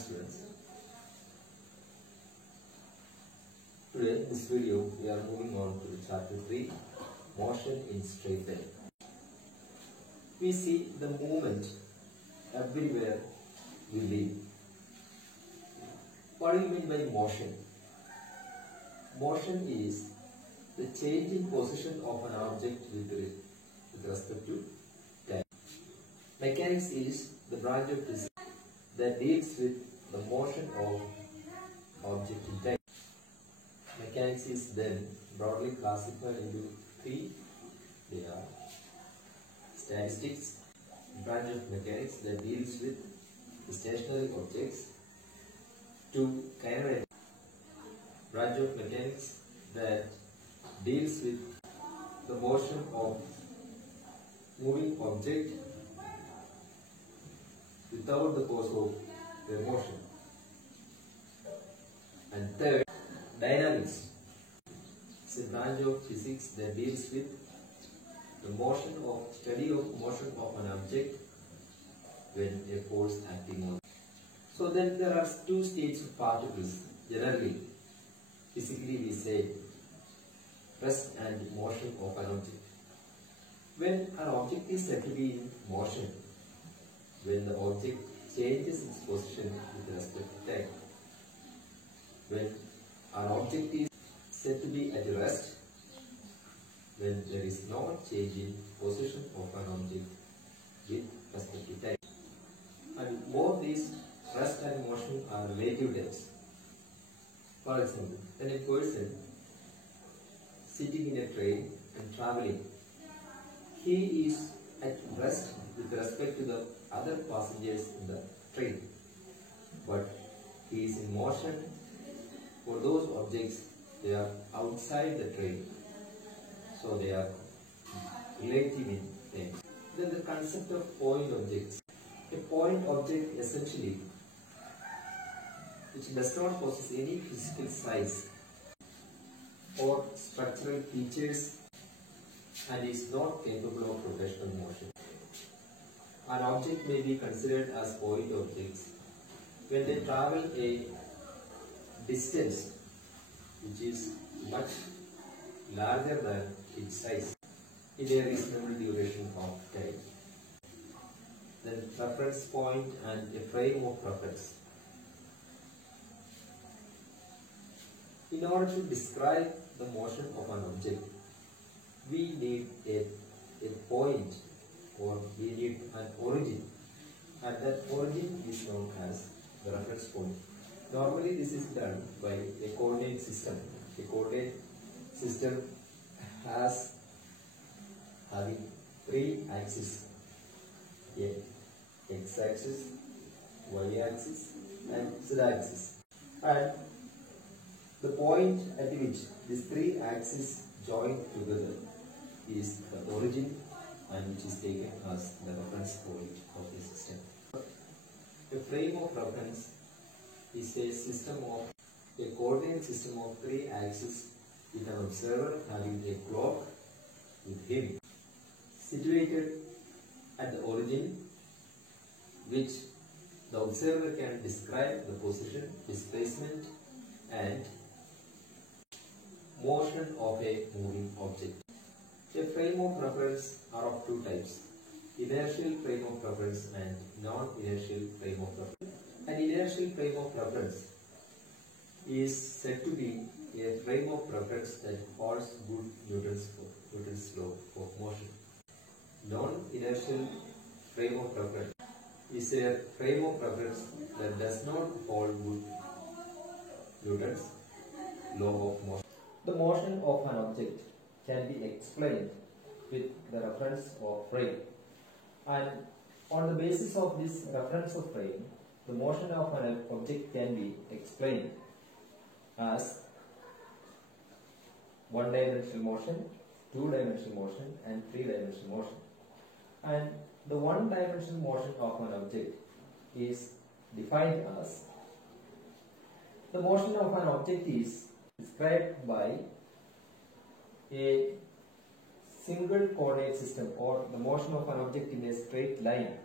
students. Today in this video we are moving on to chapter 3, motion in straight line. We see the movement everywhere we live. What do you mean by motion? Motion is the change in position of an object with respect to time. Mechanics is the branch of physics that deals with the motion of object in time. Mechanics is then broadly classified into three. They are statistics, branch of mechanics that deals with the stationary objects. 2. Kinematics, branch of mechanics that deals with the motion of moving object without the cause of their motion. And 3rd, dynamics. It's a branch of physics that deals with the study of motion of an object when a force acting on it. So then there are two states of particles. Generally, physically we say rest and motion of an object. When an object is said to be in motion, when the object changes its position with respect to time. When an object is said to be at rest, when there is no change in position of an object with respect to time. And both these rest and motion are relative terms. For example, when a person sitting in a train and traveling, he is at rest with respect to the other passengers in the train, but he is in motion for those objects. They are outside the train, so they are relative in time. Then the concept of point objects. A point object essentially which does not possess any physical size or structural features and is not capable of rotational motion. An object may be considered as point objects when they travel a distance which is much larger than its size in a reasonable duration of time. Then reference point and a frame of reference. In order to describe the motion of an object, we need a point, or we need an origin, and that origin is known as the reference point. Normally this is done by a coordinate system. A coordinate system having three axes, a x-axis, y-axis and z-axis, and the point at which these three axes join together is the origin, and which is taken as the reference point of the system. A frame of reference is a coordinate system of three axes with an observer having a clock with him situated at the origin, which the observer can describe the position, displacement and motion of a moving object. A frame of reference are of two types: inertial frame of reference and non-inertial frame of reference. An inertial frame of reference is said to be a frame of reference that holds good Newton's law of motion. Non-inertial frame of reference is a frame of reference that does not hold good Newton's law of motion. The motion of an object can be explained with the reference of frame, and on the basis of this reference of frame, the motion of an object can be explained as one-dimensional motion, two-dimensional motion and three-dimensional motion. And the one-dimensional motion of an object is defined as the motion of an object is described by a single coordinate system, or the motion of an object in a straight line,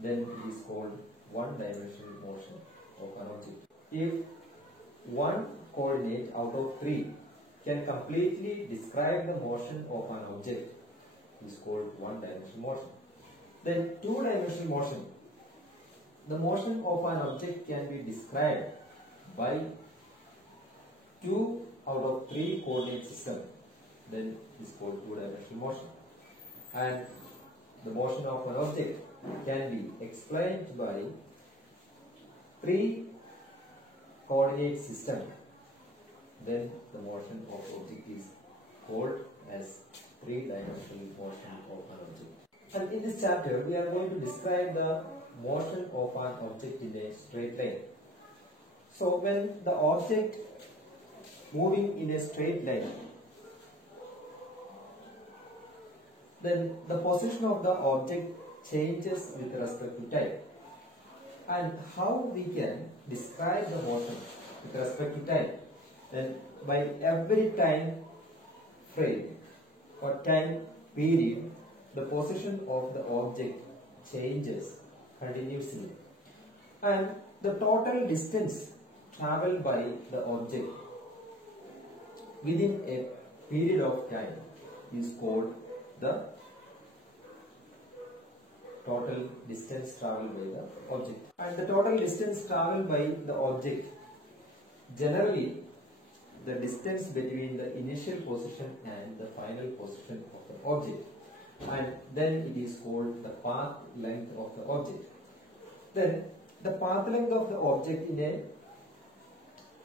then it is called one-dimensional motion. of an object. If one coordinate out of three can completely describe the motion of an object, is called one-dimensional motion. Then two-dimensional motion. The motion of an object can be described by 2 out of 3 coordinate system. Then it is called two-dimensional motion. And the motion of an object can be explained by 3 coordinate system. Then the motion of object is called as three-dimensional motion of an object. And in this chapter, we are going to describe the motion of an object in a straight line. So when the object moving in a straight line, then the position of the object changes with respect to time. And how we can describe the motion with respect to time? Then by every time frame or time period, the position of the object changes continuously. And the total distance traveled by the object within a period of time is called the total distance traveled by the object. And the total distance traveled by the object, generally the distance between the initial position and the final position of the object, and then it is called the path length of the object. Then the path length of the object in a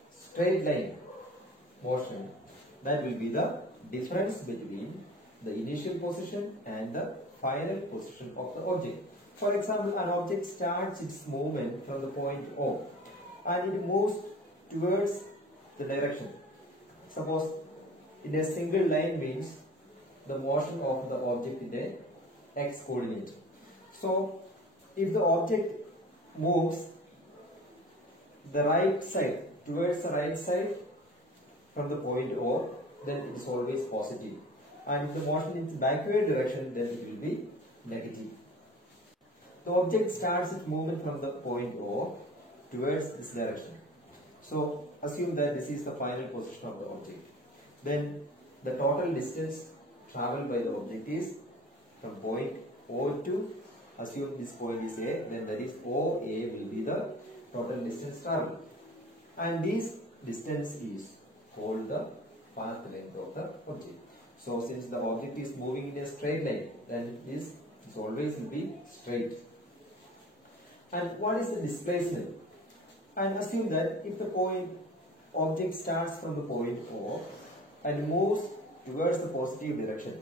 straight line motion, that will be the difference between the initial position and the final position of the object. For example, an object starts its movement from the point O and it moves towards the direction. Suppose in a single line means the motion of the object in a x coordinate. So if the object moves the right side, towards the right side from the point O, then it is always positive. And if the motion in backward direction, then it will be negative. The object starts its movement from the point O towards this direction. So assume that this is the final position of the object. Then the total distance traveled by the object is from point O to, assume this point is A, then that is OA will be the total distance traveled. And this distance is called the path length of the object. So since the object is moving in a straight line, then this always will be straight. And what is the displacement? And assume that if the object starts from the point O and moves towards the positive direction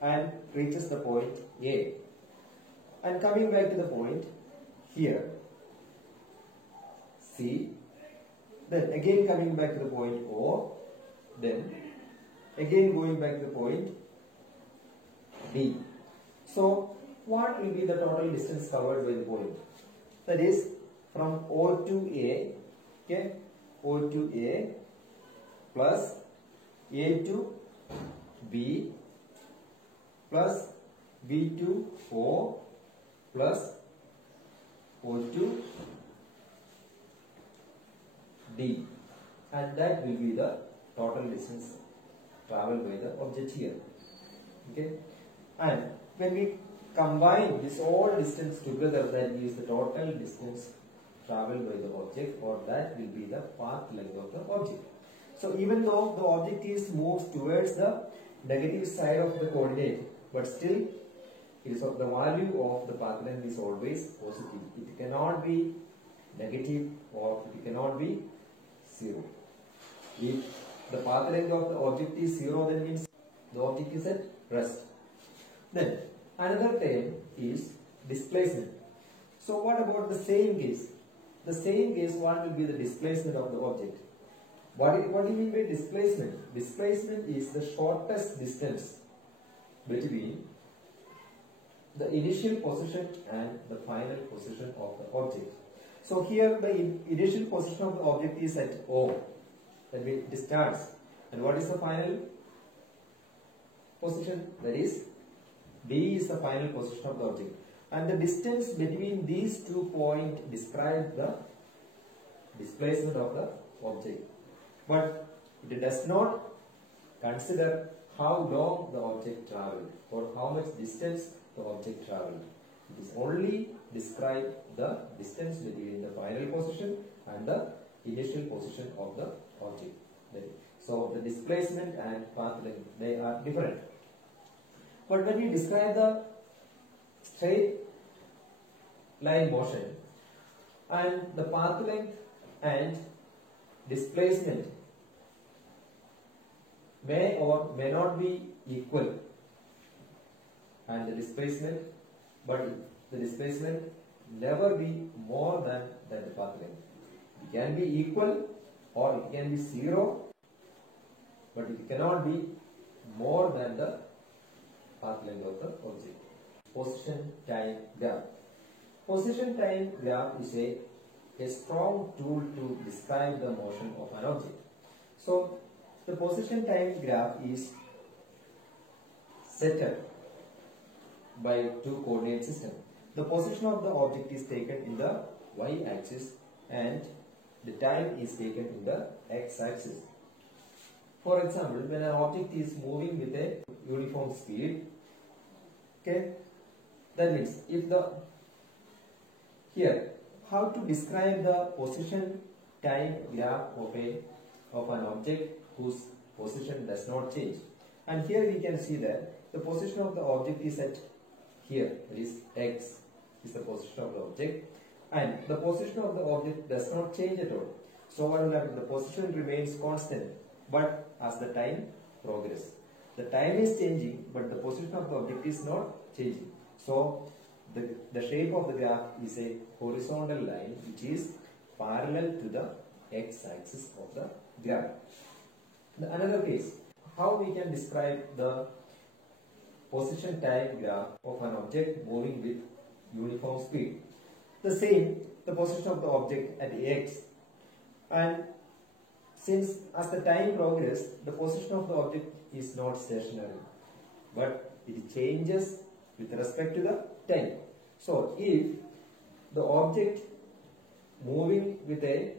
and reaches the point A, and coming back to the point here C, then again coming back to the point O, then again going back to the point B. So what will be the total distance covered by the point? That is from O to A, okay, O to A plus A to B plus B to O plus O to D, and that will be the total distance traveled by the object here. Okay, and when we combine this all distance together, that is the total distance traveled by the object, or that will be the path length of the object. So even though the object is moves towards the negative side of the coordinate, but still it is of the value of the path length is always positive. It cannot be negative or it cannot be 0. If the path length of the object is 0, then means the object is at rest. Then another term is displacement. So what about the same case? The same case, what will be the displacement of the object? What do you mean by displacement? Displacement is the shortest distance between the initial position and the final position of the object. So here the initial position of the object is at O, that means it starts. And what is the final position? That is D is the final position of the object. And the distance between these 2 points describe the displacement of the object. But it does not consider how long the object travelled or how much distance the object travelled. It is only describe the distance between the final position and the initial position of the object. So the displacement and path length, they are different. But when you describe the straight line motion, and the path length and displacement may or may not be equal, and the displacement, but the displacement never be more than the path length. It can be equal or it can be 0, but it cannot be more than the path length of the object. Position time graph. Position time graph is a strong tool to describe the motion of an object. So the position time graph is set up by two coordinate system. The position of the object is taken in the y-axis and the time is taken in the x-axis. For example, when an object is moving with a uniform speed, okay, that means if the here how to describe the position time graph of an object whose position does not change. And here we can see that the position of the object is at here, that is x is the position of the object, and the position of the object does not change at all. So what will happen? The position remains constant, but as the time progresses, the time is changing, but the position of the object is not changing. So the shape of the graph is a horizontal line which is parallel to the x-axis of the graph. Another case, how we can describe the position time graph of an object moving with uniform speed. The same, the position of the object at x, and since as the time progresses, the position of the object is not stationary, but it changes with respect to the time. So if the object moving with a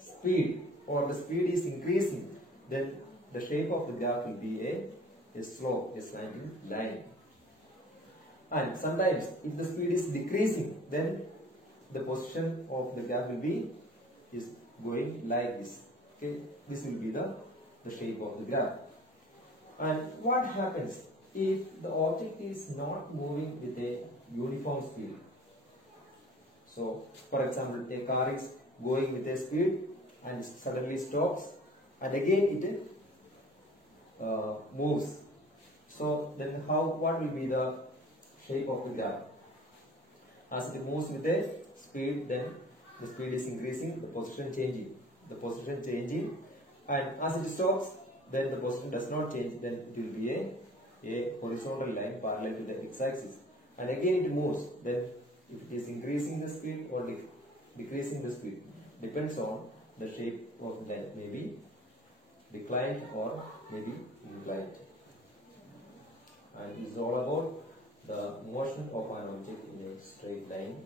speed or the speed is increasing, then the shape of the graph will be a slope, a slanting line. And sometimes if the speed is decreasing, then the position of the graph will be is going like this. Okay, this will be the shape of the graph. And what happens if the object is not moving with a uniform speed? So, for example, a car is going with a speed and suddenly stops, and again it moves. So then what will be the shape of the graph? As it moves with a speed, then the speed is increasing, the position changing. The position changing, and as it stops, then the position does not change, then it will be a horizontal line parallel to the x-axis. And again it moves, then if it is increasing the speed or decreasing the speed, depends on the shape of the line, maybe declined or maybe inclined. And it is all about the motion of an object in a straight line.